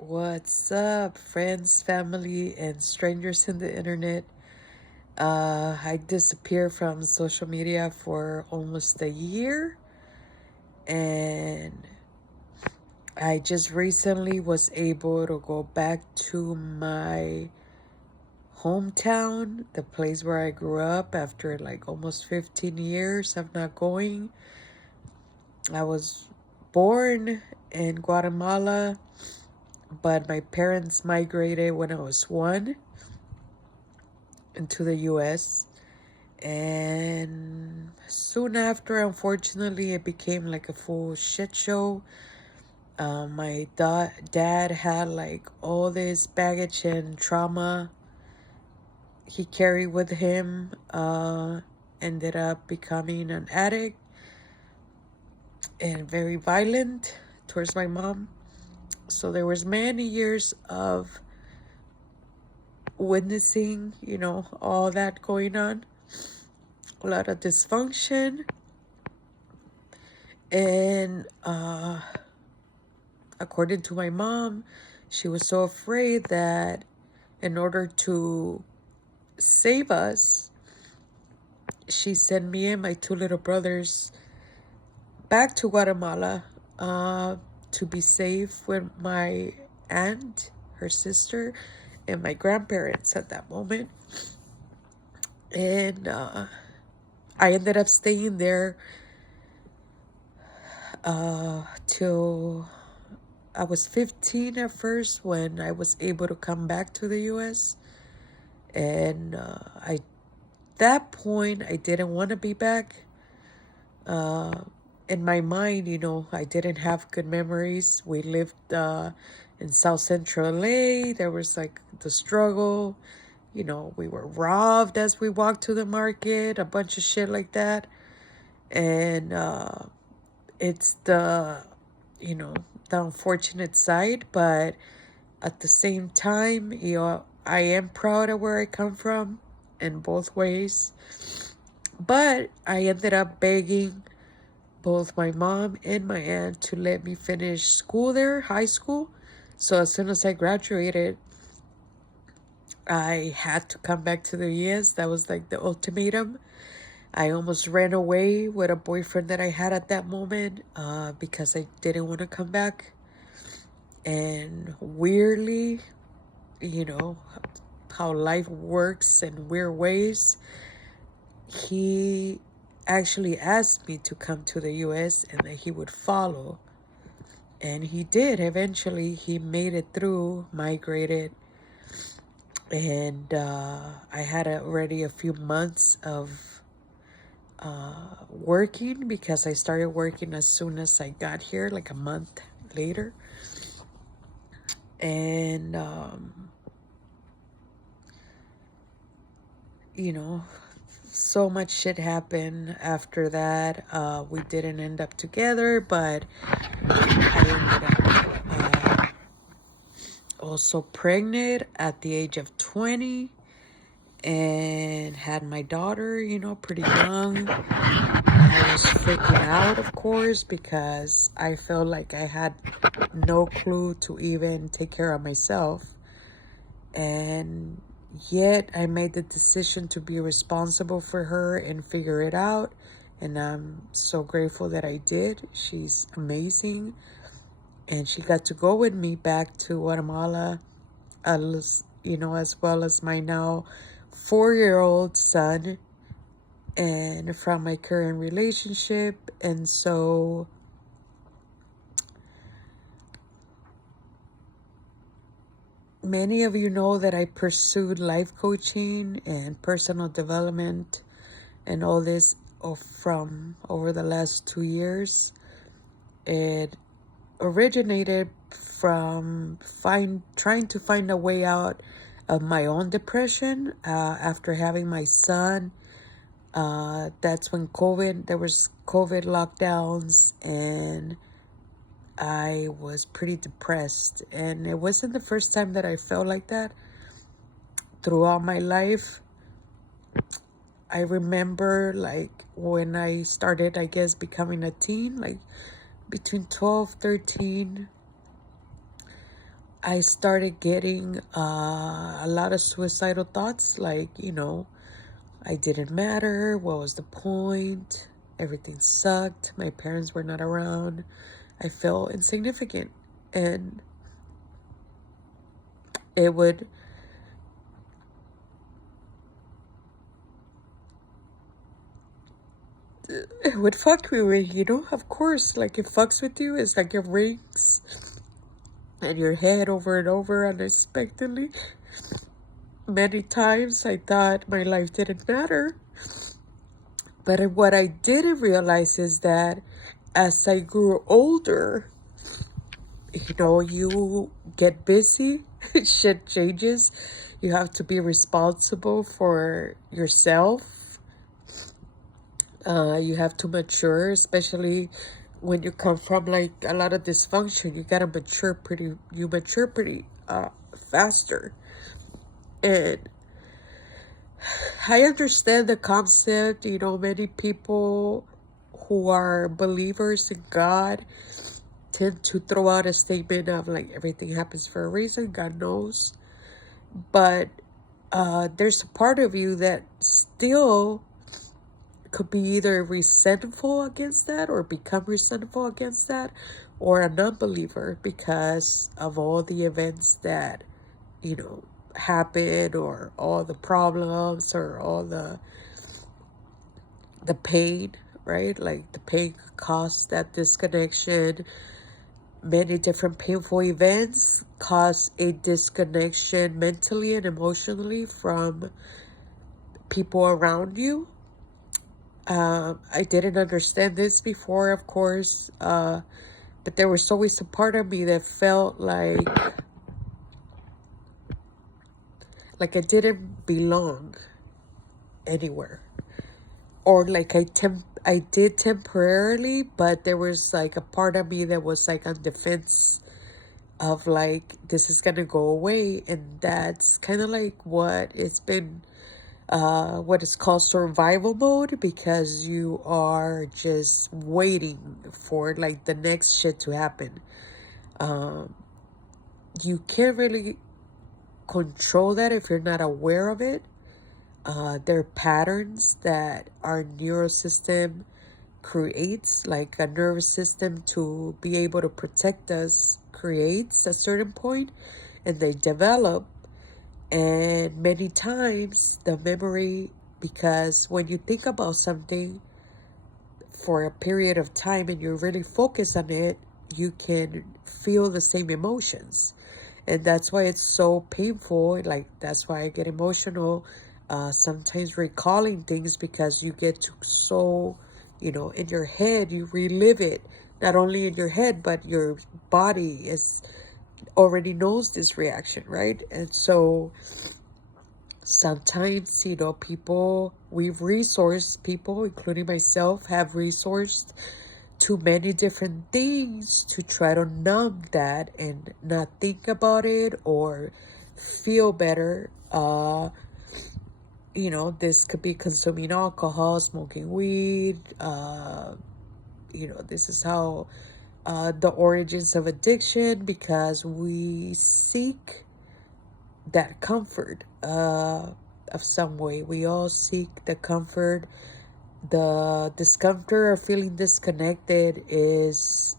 What's up, friends, family, and strangers in the internet? I disappeared from social media for almost a year, and I just recently was able to go back to my hometown, the place where I grew up after like almost 15 years of not going. I was born in Guatemala, but my parents migrated when I was one into the US. And soon after, unfortunately, it became like a full shit show. My dad had like all this baggage and trauma he carried with him. Ended up becoming an addict and very violent towards my mom. So there was many years of witnessing, all that going on. A lot of dysfunction. And according to my mom, she was so afraid that in order to save us, she sent me and my two little brothers back to Guatemala to be safe with my aunt, her sister, and my grandparents at that moment. And I ended up staying there till I was 15 at first when I was able to come back to the US. And that point, I didn't want to be back. In my mind, I didn't have good memories. We lived in South Central LA. There was like the struggle. We were robbed as we walked to the market, a bunch of shit like that. And it's the unfortunate side, but at the same time, I am proud of where I come from in both ways. But I ended up begging both my mom and my aunt to let me finish school there, high school. So as soon as I graduated, I had to come back to the US. That was like the ultimatum. I almost ran away with a boyfriend that I had at that moment because I didn't want to come back. And weirdly, how life works in weird ways, he actually asked me to come to the US and that he would follow. And he did. Eventually, he made it through, migrated. And I had already a few months of working because I started working as soon as I got here, like a month later. And, so much shit happened after that. We didn't end up together, but I ended up also pregnant at the age of 20 and had my daughter, pretty young. I was freaking out, of course, because I felt like I had no clue to even take care of myself. And yet I made the decision to be responsible for her and figure it out. And I'm so grateful that I did. She's amazing. And she got to go with me back to Guatemala, as well as my now 4-year-old son, and from my current relationship. And so many of you know that I pursued life coaching and personal development and all this from over the last 2 years. It originated from trying to find a way out of my own depression after having my son. That's when there was COVID lockdowns, and I was pretty depressed. And it wasn't the first time that I felt like that throughout my life. I remember like when I started, I guess, becoming a teen, like between 12, 13, I started getting a lot of suicidal thoughts, like, I didn't matter. What was the point? Everything sucked. My parents were not around. I felt insignificant. And it would fuck me with, of course, like it fucks with you. It's like it rings in your head over and over unexpectedly. Many times I thought my life didn't matter. But what I didn't realize is that as I grew older, you get busy, shit changes. You have to be responsible for yourself. You have to mature, especially when you come from like a lot of dysfunction. You gotta mature pretty faster. And I understand the concept. Many people who are believers in God tend to throw out a statement of like everything happens for a reason, God knows. But there's a part of you that still could be either resentful against that or become resentful against that, or a non-believer because of all the events that happen, or all the problems, or all the pain, right? Like the pain caused that disconnection. Many different painful events cause a disconnection mentally and emotionally from people around you. I didn't understand this before, of course, but there was always a part of me that felt like I didn't belong anywhere, or like I did temporarily, but there was like a part of me that was like on defense of like, this is gonna go away. And that's kind of like what it's been, what is called survival mode, because you are just waiting for like the next shit to happen. You can't really control that if you're not aware of it. There are patterns that our neurosystem creates, like a nervous system to be able to protect us creates a certain point, and they develop. And many times the memory, because when you think about something for a period of time and you really focus on it, you can feel the same emotions. And that's why it's so painful. Like, that's why I get emotional sometimes recalling things, because you get to so, in your head, you relive it. Not only in your head, but your body already knows this reaction, right? And so sometimes, people, including myself, have resourced to many different things to try to numb that and not think about it or feel better. This could be consuming alcohol, smoking weed. This is how the origins of addiction, because we seek that comfort of some way. We all seek the comfort. The discomfort of feeling disconnected is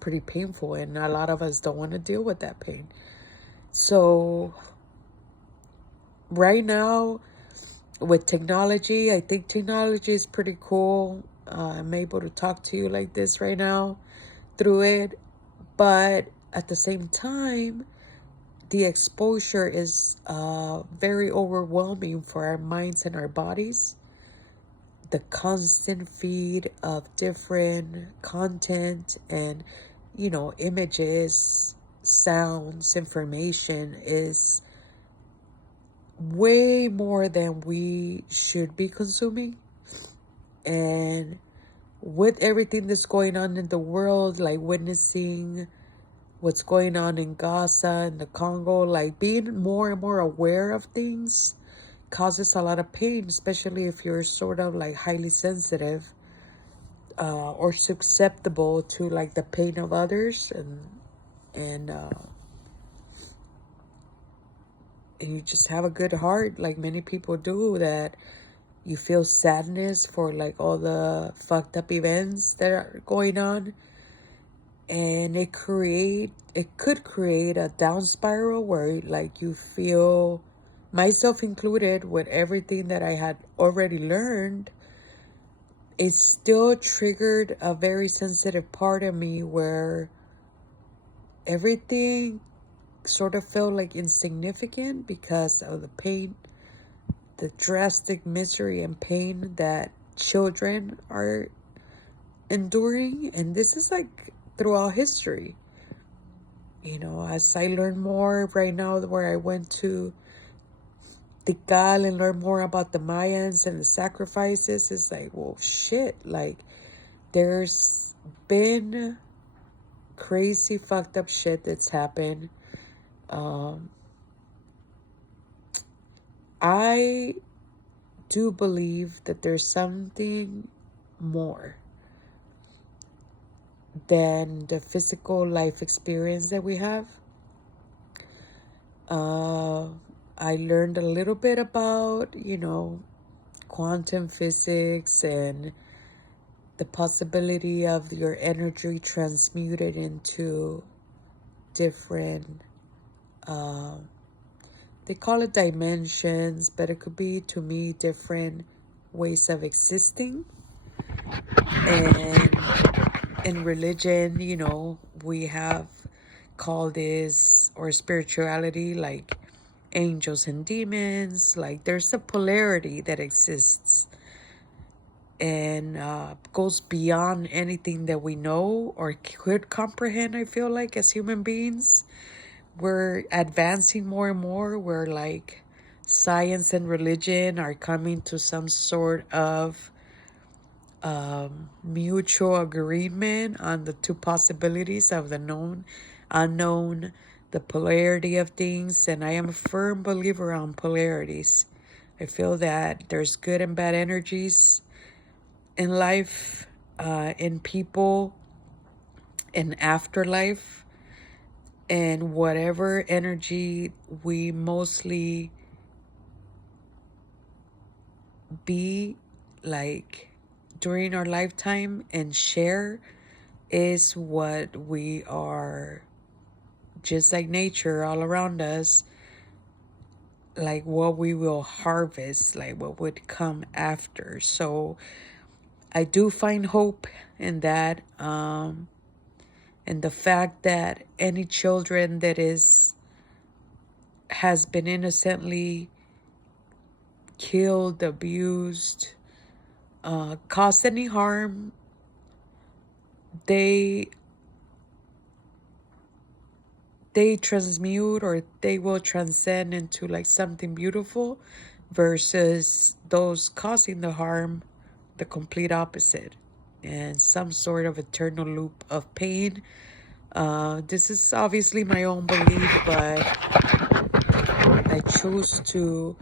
pretty painful, and a lot of us don't want to deal with that pain. So right now, with technology, I think technology is pretty cool. I'm able to talk to you like this right now through it, but at the same time, the exposure is very overwhelming for our minds and our bodies. The constant feed of different content and, images, sounds, information is way more than we should be consuming. And with everything that's going on in the world, like witnessing what's going on in Gaza and the Congo, like being more and more aware of things causes a lot of pain, especially if you're sort of like highly sensitive or susceptible to like the pain of others. And and you just have a good heart, like many people do, that you feel sadness for like all the fucked up events that are going on, and it could create a down spiral where like you feel, myself included, with everything that I had already learned, it still triggered a very sensitive part of me where everything sort of felt like insignificant because of the pain, the drastic misery and pain that children are enduring. And this is like throughout history. You know, as I learn more right now, where I went to Tikal and learn more about the Mayans and the sacrifices, it's like, well, shit. Like, there's been crazy, fucked up shit that's happened. I do believe that there's something more than the physical life experience that we have. I learned a little bit about, you know, quantum physics and the possibility of your energy transmuted into different, they call it dimensions, but it could be, to me, different ways of existing. And in religion, you know, we have called this, or spirituality, like angels and demons. Like, there's a polarity that exists and goes beyond anything that we know or could comprehend. I feel like as human beings, we're advancing more and more. We're like, science and religion are coming to some sort of mutual agreement on the two possibilities of the known, unknown, the polarity of things. And I am a firm believer on polarities. I feel that there's good and bad energies in life, in people, in afterlife, and whatever energy we mostly be like during our lifetime and share is what we are, just like nature all around us, like what we will harvest, like what would come after. So I do find hope in that, and the fact that any children that has been innocently killed, abused, caused any harm, they transmute, or they will transcend into like something beautiful, versus those causing the harm, the complete opposite, and some sort of eternal loop of pain. This is obviously my own belief, but I choose to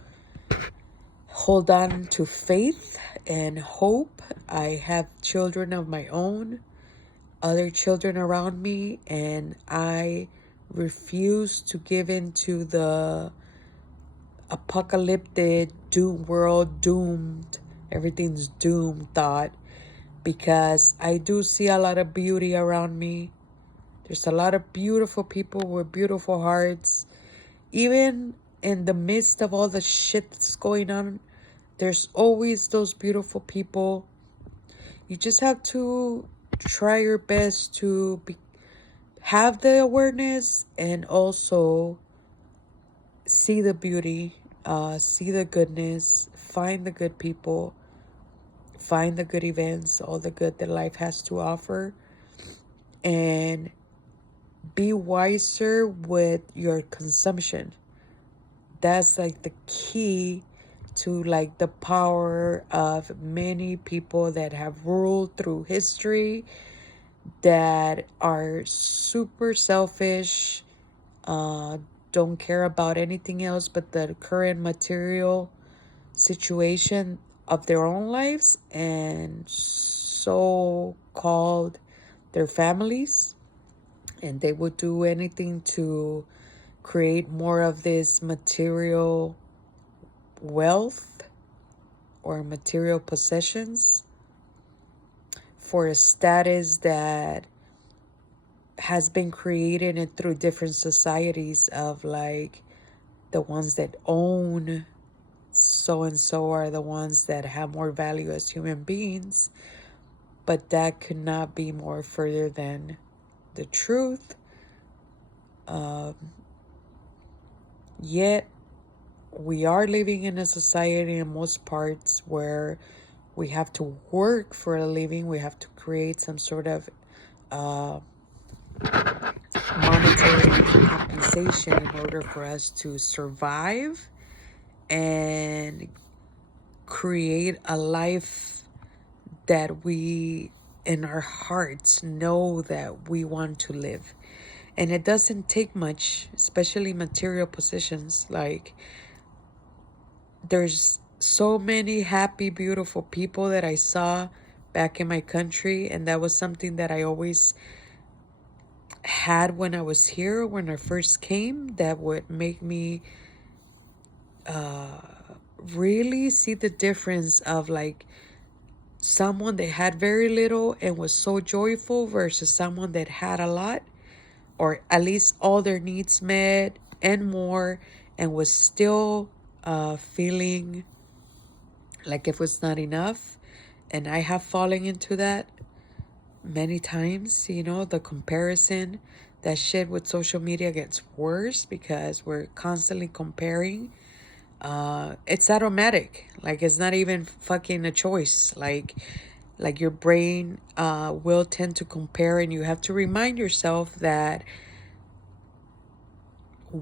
hold on to faith and hope. I have children of my own, other children around me, and I refuse to give in to the apocalyptic world doomed, everything's doomed thought, because I do see a lot of beauty around me. There's a lot of beautiful people with beautiful hearts. Even in the midst of all the shit that's going on, there's always those beautiful people. You just have to try your best to have the awareness and also see the beauty, see the goodness, find the good people, find the good events, all the good that life has to offer, and be wiser with your consumption. That's like the key to like the power of many people that have ruled through history, that are super selfish, don't care about anything else but the current material situation of their own lives and so called their families. and they would do anything to create more of this material wealth or material possessions for a status that has been created through different societies of like the ones that own so and so are the ones that have more value as human beings, but that could not be more further than the truth. Yet we are living in a society in most parts where we have to work for a living. We have to create some sort of monetary compensation in order for us to survive and create a life that we in our hearts know that we want to live. And it doesn't take much, especially material possessions. Like, there's so many happy, beautiful people that I saw back in my country, and that was something that I always had when I was here, when I first came, that would make me really see the difference of like someone that had very little and was so joyful versus someone that had a lot, or at least all their needs met and more, and was still feeling like it was not enough. And I have fallen into that many times, you know, the comparison. That shit with social media gets worse because we're constantly comparing. It's automatic. Like, it's not even fucking a choice. Like your brain will tend to compare, and you have to remind yourself that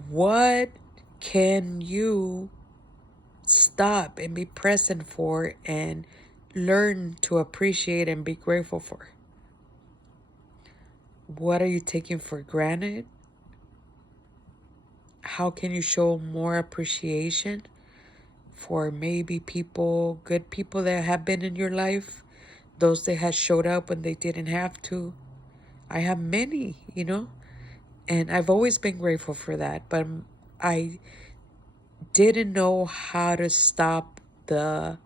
what can you stop and be present for and learn to appreciate and be grateful for? What are you taking for granted? How can you show more appreciation for maybe people, good people that have been in your life, those that have showed up when they didn't have to? I have many, you know, and I've always been grateful for that, but I didn't know how to stop the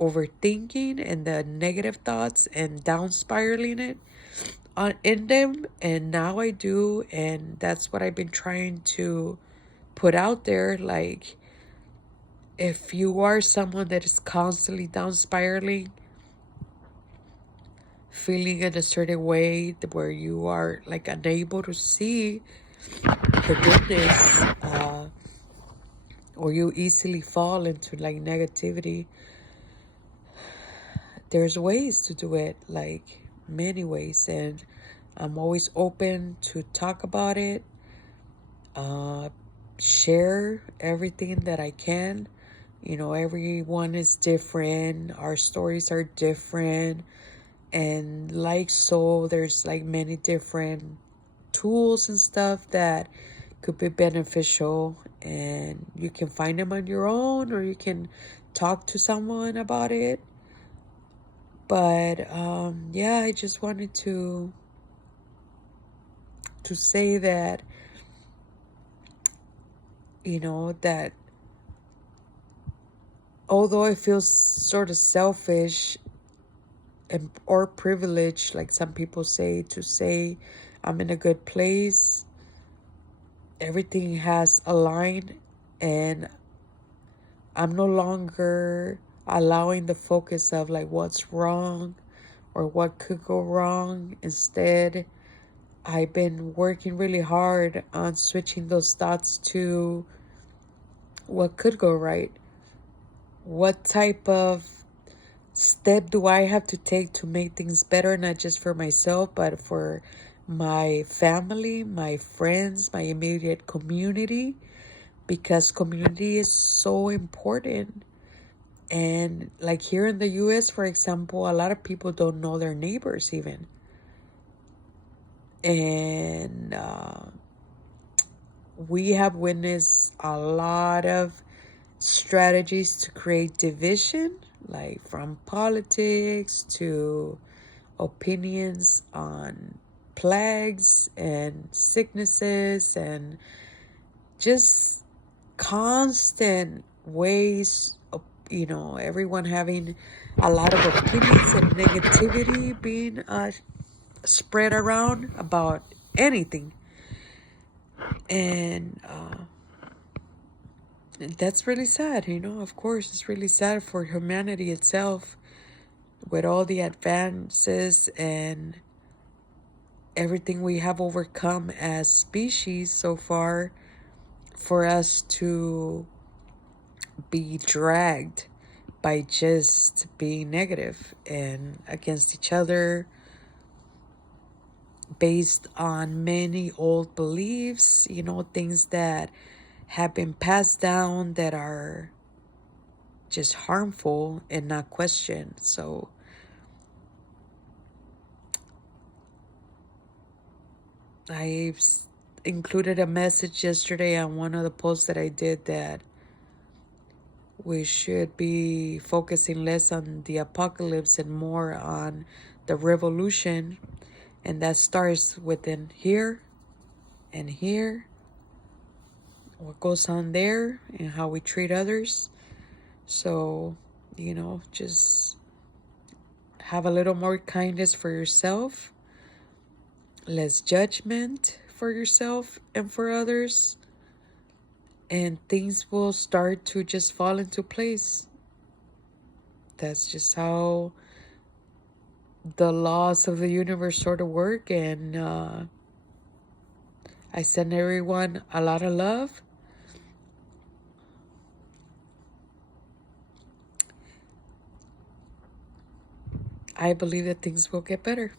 overthinking and the negative thoughts and down spiraling it in them, and now I do. And that's what I've been trying to put out there. Like, if you are someone that is constantly down spiraling, feeling in a certain way where you are like unable to see the goodness, or you easily fall into like negativity, there's ways to do it, like many ways, and I'm always open to talk about it, share everything that I can. You know, everyone is different, our stories are different, and like so there's like many different tools and stuff that could be beneficial, and you can find them on your own, or you can talk to someone about it. But yeah, I just wanted to say that, you know, that although it feels sort of selfish and or privileged, like some people say, to say I'm in a good place, everything has aligned, and I'm no longer allowing the focus of like what's wrong or what could go wrong. Instead, I've been working really hard on switching those thoughts to what could go right. What type of step do I have to take to make things better, not just for myself, but for my family, my friends, my immediate community? Because community is so important. And like here in the US, for example, a lot of people don't know their neighbors even. And we have witnessed a lot of strategies to create division, like from politics to opinions on plagues and sicknesses and just constant ways of, everyone having a lot of opinions and negativity being spread around about anything. And that's really sad, of course. It's really sad for humanity itself, with all the advances and everything we have overcome as species so far, for us to be dragged by just being negative and against each other, based on many old beliefs, things that have been passed down that are just harmful and not questioned. So I included a message yesterday on one of the posts that I did, that we should be focusing less on the apocalypse and more on the revolution. And that starts within here and here, what goes on there, and how we treat others. So, just have a little more kindness for yourself, less judgment for yourself and for others, and things will start to just fall into place. That's just how the laws of the universe sort of work. And I send everyone a lot of love. I believe that things will get better.